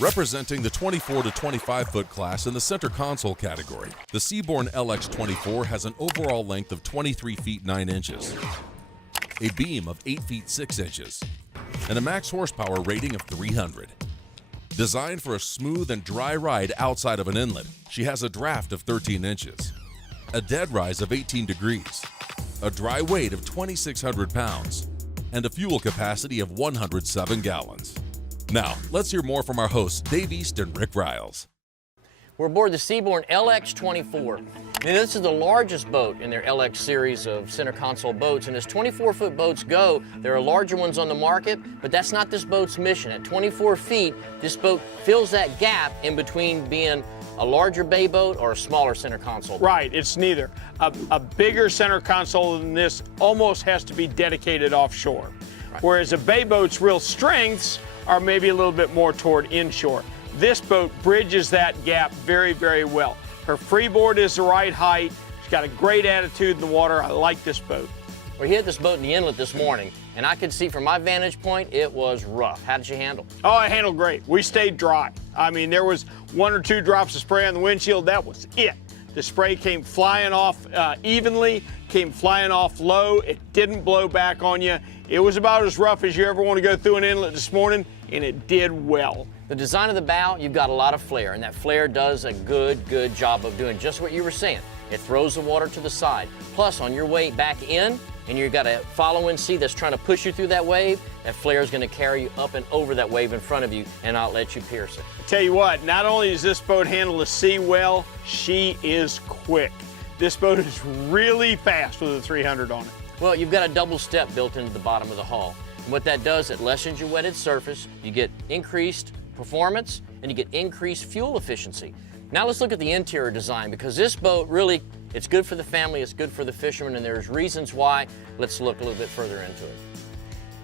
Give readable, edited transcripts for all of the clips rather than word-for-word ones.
Representing the 24 to 25 foot class in the center console category, the Seabourn LX24 has an overall length of 23 feet 9 inches, a beam of 8 feet 6 inches, and a max horsepower rating of 300. Designed for a smooth and dry ride outside of an inlet, she has a draft of 13 inches, a dead rise of 18 degrees, a dry weight of 2,600 pounds, and a fuel capacity of 107 gallons. Now, let's hear more from our hosts, Dave East and Rick Riles. We're aboard the Seabourn LX24. Now, this is the largest boat in their LX series of center console boats, and as 24-foot boats go, there are larger ones on the market, but that's not this boat's mission. At 24 feet, this boat fills that gap in between being a larger bay boat or a smaller center console boat. Right, it's neither. A bigger center console than this almost has to be dedicated offshore, right. Whereas a bay boat's real strengths are maybe a little bit more toward inshore. This boat bridges that gap very, very well. Her freeboard is the right height. She's got a great attitude in the water. I like this boat. We hit this boat in the inlet this morning, and I could see from my vantage point, it was rough. How did you handle? Oh, I handled great. We stayed dry. I mean, there was 1 or 2 drops of spray on the windshield. That was it. The spray came flying off evenly, came flying off low. It didn't blow back on you. It was about as rough as you ever want to go through an inlet this morning, and it did well. The design of the bow, you've got a lot of flare, and that flare does a good job of doing just what you were saying. It throws the water to the side. Plus, on your way back in, and you've got a following sea that's trying to push you through that wave, that flare is going to carry you up and over that wave in front of you and not let you pierce it. I tell you what, not only does this boat handle the sea well, she is quick. This boat is really fast with a 300 on it. Well, you've got a double step built into the bottom of the hull. And what that does, it lessens your wetted surface, you get increased performance, and you get increased fuel efficiency. Now let's look at the interior design, because this boat really, it's good for the family, it's good for the fishermen, and there's reasons why. Let's look a little bit further into it.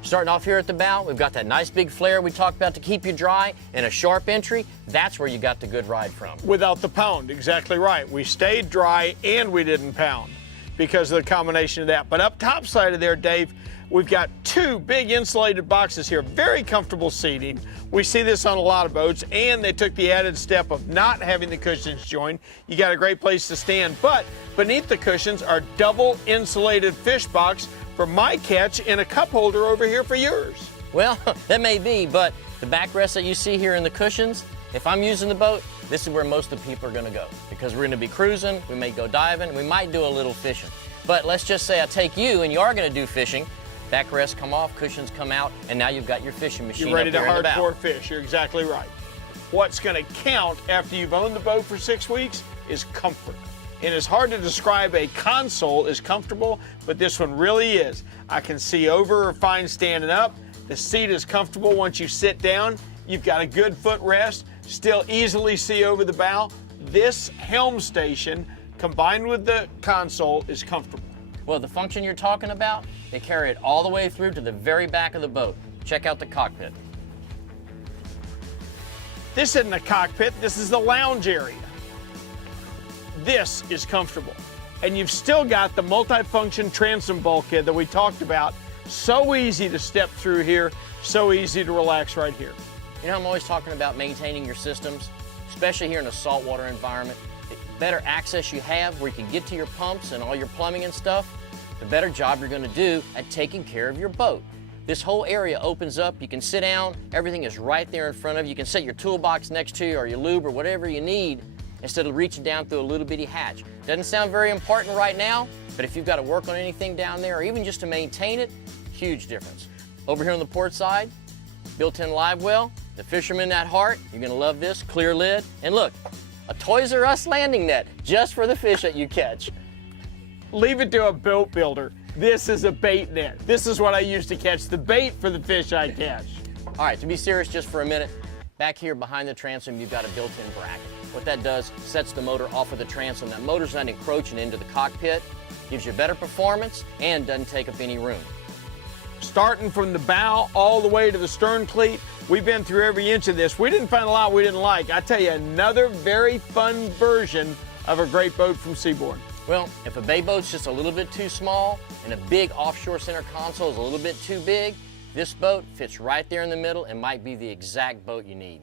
Starting off here at the bow, we've got that nice big flare we talked about to keep you dry, and a sharp entry. That's where you got the good ride from. Without the pound, exactly right. We stayed dry and we didn't pound because of the combination of that. But up top side of there, Dave, we've got 2 big insulated boxes here, very comfortable seating. We see this on a lot of boats, and they took the added step of not having the cushions joined. You got a great place to stand, but beneath the cushions are double insulated fish box for my catch and a cup holder over here for yours. Well, that may be, but the backrest that you see here in the cushions, if I'm using the boat, this is where most of the people are going to go, because we're going to be cruising, we may go diving, we might do a little fishing. But let's just say I take you and you are going to do fishing. Backrests come off, cushions come out, and now you've got your fishing machine. You're ready to hardcore fish. You're exactly right. What's going to count after you've owned the boat for 6 weeks is comfort. And it's hard to describe a console as comfortable, but this one really is. I can see over fine standing up. The seat is comfortable once you sit down. You've got a good footrest, still easily see over the bow. This helm station, combined with the console, is comfortable. Well, the function you're talking about, they carry it all the way through to the very back of the boat. Check out the cockpit. This isn't a cockpit, this is the lounge area. This is comfortable. And you've still got the multi-function transom bulkhead that we talked about. So easy to step through here, so easy to relax right here. You know, I'm always talking about maintaining your systems, especially here in a saltwater environment. The better access you have where you can get to your pumps and all your plumbing and stuff, the better job you're going to do at taking care of your boat. This whole area opens up, you can sit down, everything is right there in front of you. You can set your toolbox next to you or your lube or whatever you need instead of reaching down through a little bitty hatch. Doesn't sound very important right now, but if you've got to work on anything down there or even just to maintain it, huge difference. Over here on the port side, built-in live well, the fisherman at heart, you're going to love this, clear lid, and look, a Toys R Us landing net just for the fish that you catch. Leave it to a boat builder. This is a bait net. This is what I use to catch the bait for the fish I catch. All right, to be serious just for a minute, back here behind the transom, you've got a built-in bracket. What that does, sets the motor off of the transom. That motor's not encroaching into the cockpit, gives you better performance, and doesn't take up any room. Starting from the bow all the way to the stern cleat, we've been through every inch of this. We didn't find a lot we didn't like. I tell you, another very fun version of a great boat from Seabourn. Well, if a bay boat's just a little bit too small and a big offshore center console is a little bit too big, this boat fits right there in the middle and might be the exact boat you need.